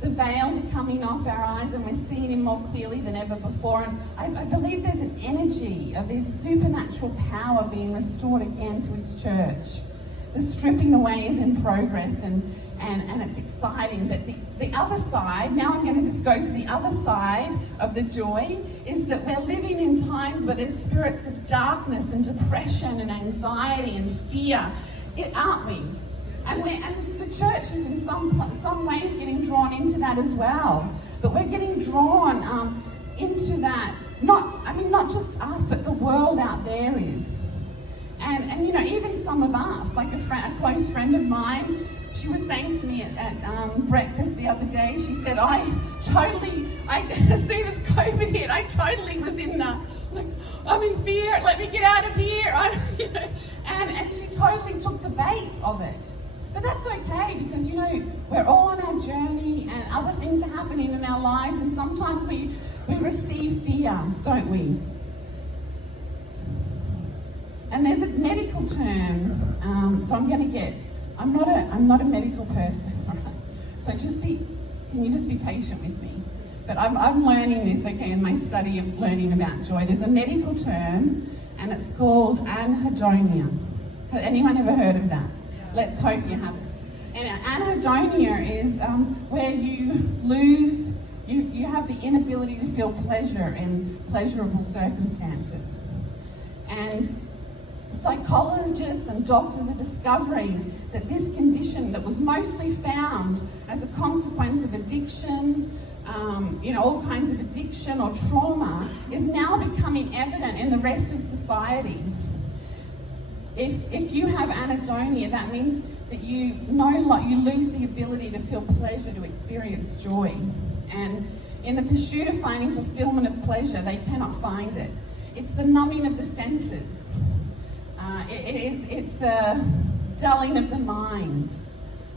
the veils are coming off our eyes and we're seeing him more clearly than ever before. And I believe there's an energy of his supernatural power being restored again to his church. The stripping away is in progress, and it's exciting. But the other side, now I'm going to just go to the other side of the joy, is that we're living in times where there's spirits of darkness and depression and anxiety and fear, aren't we? And the church is in some ways getting drawn into that as well. But we're getting drawn into that, not just us, but the world out there is. And you know, even some of us, like a close friend of mine, she was saying to me at breakfast the other day, she said, as soon as COVID hit, I totally was I'm in fear, let me get out of here. And she totally took the bait of it. But that's okay, because you know, we're all on our journey and other things are happening in our lives, and sometimes we receive fear, don't we? And there's a medical term, so I'm not a medical person, right? So can you just be patient with me? But I'm learning this, okay, in my study of learning about joy. There's a medical term, and it's called Anhedonia. Has anyone ever heard of that? Let's hope you haven't. And Anhedonia is where you have the inability to feel pleasure in pleasurable circumstances. And psychologists and doctors are discovering that this condition that was mostly found as a consequence of addiction, all kinds of addiction or trauma, is now becoming evident in the rest of society. If you have anhedonia, that means that you lose the ability to feel pleasure, to experience joy. And in the pursuit of finding fulfillment of pleasure, they cannot find it. It's the numbing of the senses. It's a dulling of the mind.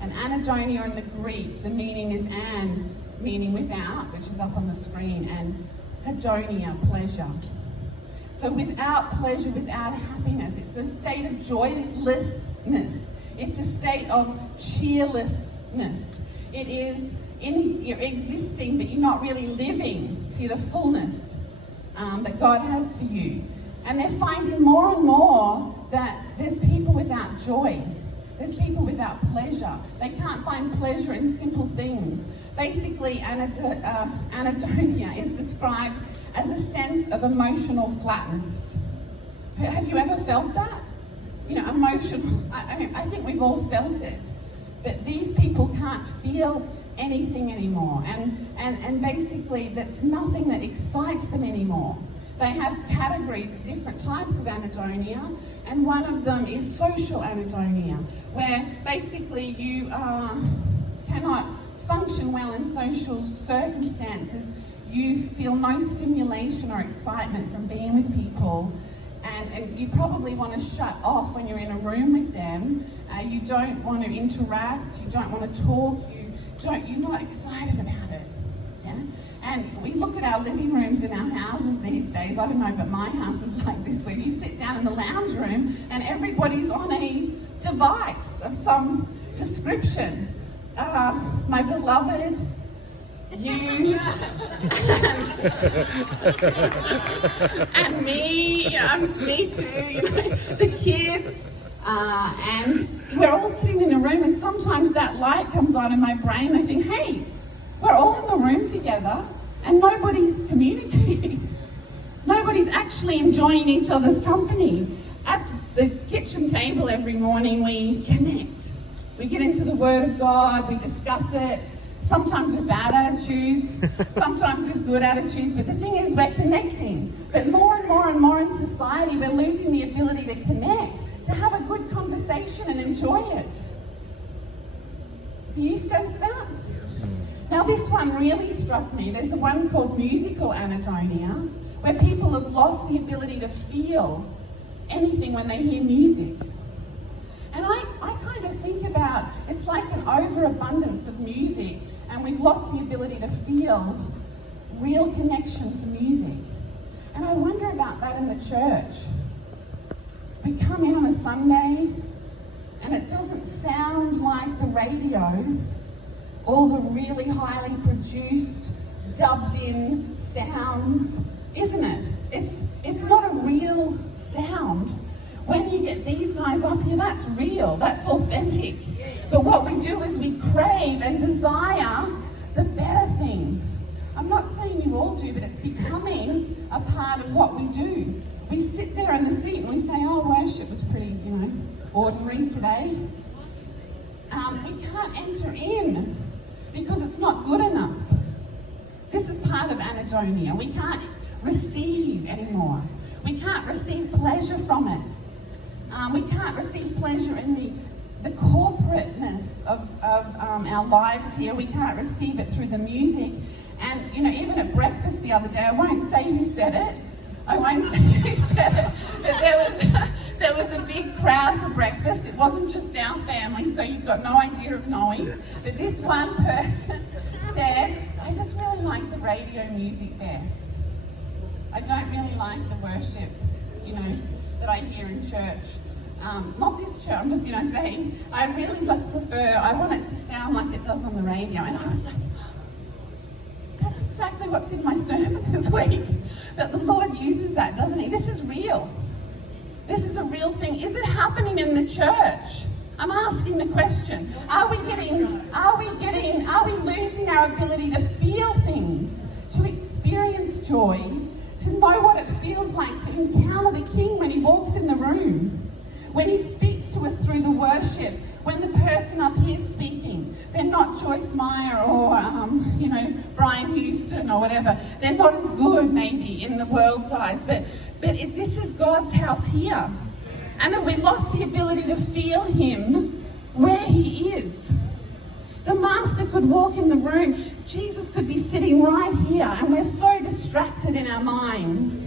And anhedonia in the Greek, the meaning is an, meaning without, which is up on the screen, and hedonia, pleasure. So without pleasure, without happiness, it's a state of joylessness. It's a state of cheerlessness. It is you're existing, but you're not really living to the fullness that God has for you. And they're finding more and more that there's people without joy. There's people without pleasure. They can't find pleasure in simple things. Basically, anhedonia is described as a sense of emotional flatness. Have you ever felt that? Emotional. I think we've all felt it. But these people can't feel anything anymore. And basically, that's nothing that excites them anymore. They have categories, different types of anhedonia, and one of them is social anhedonia, where basically you cannot function well in social circumstances. You feel no stimulation or excitement from being with people, and you probably want to shut off when you're in a room with them. You don't want to interact, you don't want to talk, you're not excited about it. Yeah? And we look at our living rooms in our houses these days. I don't know, but my house is like this, where you sit down in the lounge room and everybody's on a device of some description. My beloved, you, and me, me too, the kids, and we're all sitting in a room, and sometimes that light comes on in my brain. I think, hey, we're all in the room together, and nobody's communicating. Nobody's actually enjoying each other's company. At the kitchen table every morning, we connect. We get into the Word of God, we discuss it, sometimes with bad attitudes, sometimes with good attitudes, but the thing is, we're connecting. But more and more and more in society, we're losing the ability to connect, to have a good conversation and enjoy it. Do you sense that? Now, this one really struck me. There's the one called musical anhedonia, where people have lost the ability to feel anything when they hear music. And I kind of think about, it's like an overabundance of music, and we've lost the ability to feel real connection to music. And I wonder about that in the church. We come in on a Sunday, and it doesn't sound like the radio. all the really highly produced, dubbed in sounds, isn't it? It's not a real sound. When you get these guys up here, that's real, that's authentic. But what we do is we crave and desire the better thing. I'm not saying you all do, but it's becoming a part of what we do. We sit there in the seat and we say, oh, worship was pretty, ordinary today. We can't enter in because it's not good enough. This is part of Anhedonia. We can't receive anymore. We can't receive pleasure from it. We can't receive pleasure in the corporateness of our lives here. We can't receive it through the music. And, even at breakfast the other day, I won't say who said it. I won't say who said it. But there was a big crowd for breakfast. It wasn't just our family, so you've got no idea of knowing. But this one person said, I just really like the radio music best. I don't really like the worship, that I hear in church. Not this church, I'm just, saying, I really just I want it to sound like it does on the radio. And I was like, that's exactly what's in my sermon this week. That the Lord uses that, doesn't he? This is real. This is a real thing. Is it happening in the church? I'm asking the question. Are we losing our ability to feel things, to experience joy, to know what it feels like to encounter the King when he walks in the room, when he speaks to us through the worship, when the person up here speaking, they're not Joyce Meyer or, Brian Houston or whatever. They're not as good, maybe, in the world's eyes, but this is God's house here. And have we lost the ability to feel him where he is? The Master could walk in the room. Jesus could be sitting right here, and we're so distracted in our minds.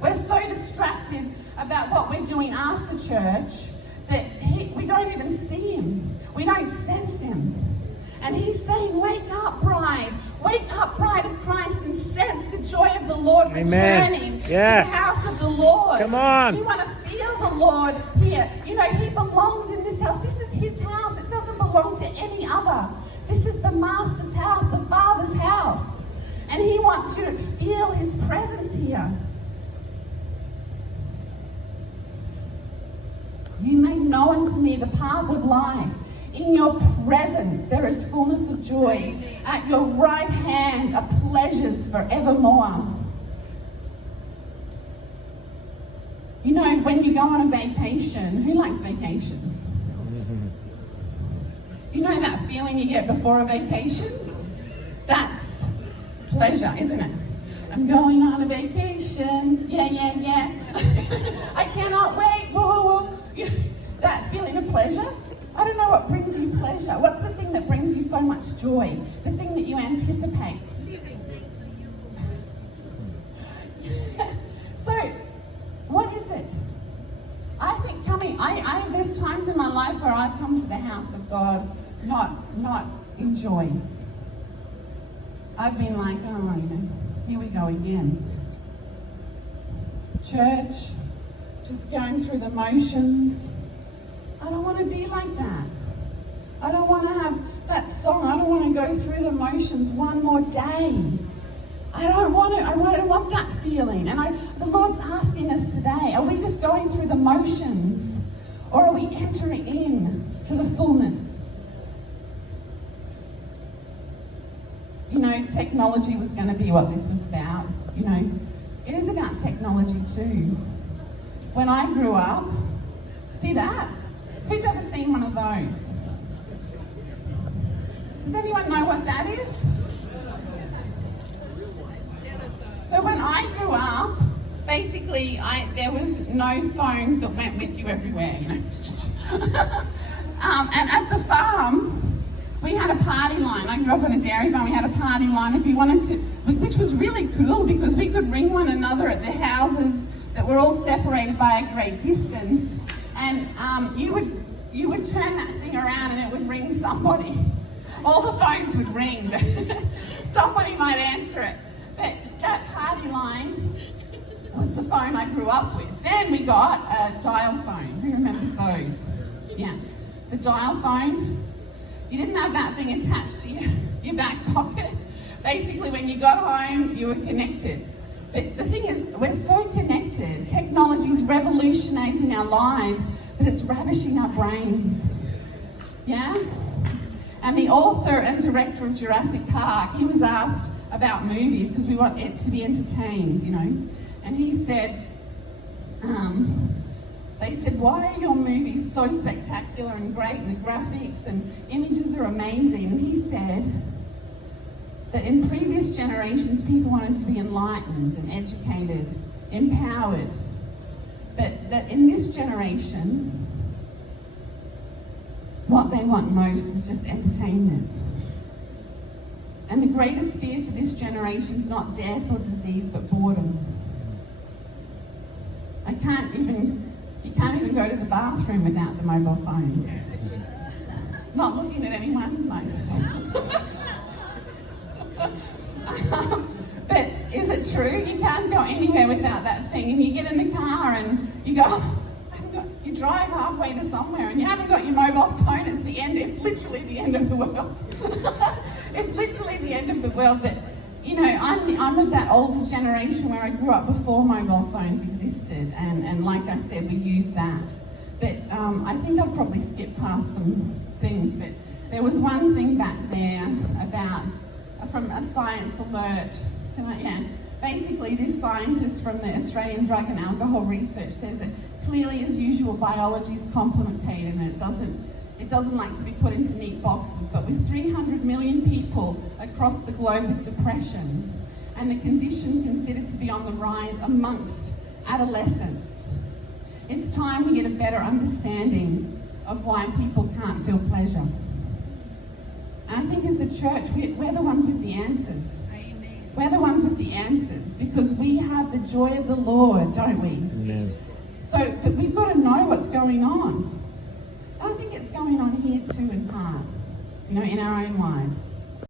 We're so distracted about what we're doing after church that we don't even see him. We don't sense him. And he's saying, wake up, bride of Christ, and sense the joy of the Lord. Amen. Returning to the house of the Lord. Come on. You want to feel the Lord here. He belongs in this house. This is his house. It doesn't belong to any other. This is the Master's house, the Father's house. And he wants you to feel his presence here. You made known to me the path of life. In your presence there is fullness of joy. At your right hand are pleasures forevermore. When you go on a vacation, who likes vacations? That feeling you get before a vacation? That's pleasure, isn't it? I'm going on a vacation. Yeah. I cannot wait. Whoa. That feeling of pleasure? I don't know what brings you pleasure. What's the thing that brings you so much joy? The thing that you anticipate. So, what is it? I think there's times in my life where I've come to the house of God not in joy. I've been like, here we go again. Church, just going through the motions. I don't want to be like that. I don't want to have that song. I don't want to go through the motions one more day. I don't want that feeling. And the Lord's asking us today, are we just going through the motions? Or are we entering in to the fullness? Technology was going to be what this was about. It is about technology too. When I grew up, see that? Who's ever seen one of those? Does anyone know what that is? So when I grew up, basically there was no phones that went with you everywhere, and at the farm, we had a party line. I grew up on a dairy farm. We had a party line if you wanted to, which was really cool because we could ring one another at the houses that were all separated by a great distance. And you would turn that thing around and it would ring somebody. All the phones would ring. Somebody might answer it. But that party line was the phone I grew up with. Then we got a dial phone. Who remembers those? Yeah. The dial phone. You didn't have that thing attached to your back pocket. Basically, when you got home, you were connected. But the thing is, we're so connected. Technology's revolutionizing our lives, but it's ravishing our brains. Yeah? And the author and director of Jurassic Park, he was asked about movies because we want it to be entertained, you know. And he said, they said, why are your movies so spectacular and great, and the graphics and images are amazing? And he said that in previous generations, people wanted to be enlightened and educated, empowered. But that in this generation, what they want most is just entertainment. And the greatest fear for this generation is not death or disease, but boredom. You can't even go to the bathroom without the mobile phone. Not looking at anyone, nice. But is it true? You can't go anywhere without that thing, and you get in the car and you go, you drive halfway to somewhere and you haven't got your mobile phone. It's the end. It's literally the end of the world. It's literally the end of the world. But you know, I'm of that older generation where I grew up before mobile phones existed, and like I said, we used that. But I think I've probably skipped past some things. But there was one thing back there about from a science alert. Basically, this scientist from the Australian Drug and Alcohol Research says that clearly, as usual, biology is complicated and it doesn't like to be put into neat boxes. But with 300 million people across the globe with depression, and the condition considered to be on the rise amongst adolescents, it's time we get a better understanding of why people can't feel pleasure. And I think as the church, we're the ones with the answers. We're the ones with the answers because we have the joy of the Lord, don't we? Yes. So, but we've got to know what's going on. And I think it's going on here too in part, you know, in our own lives.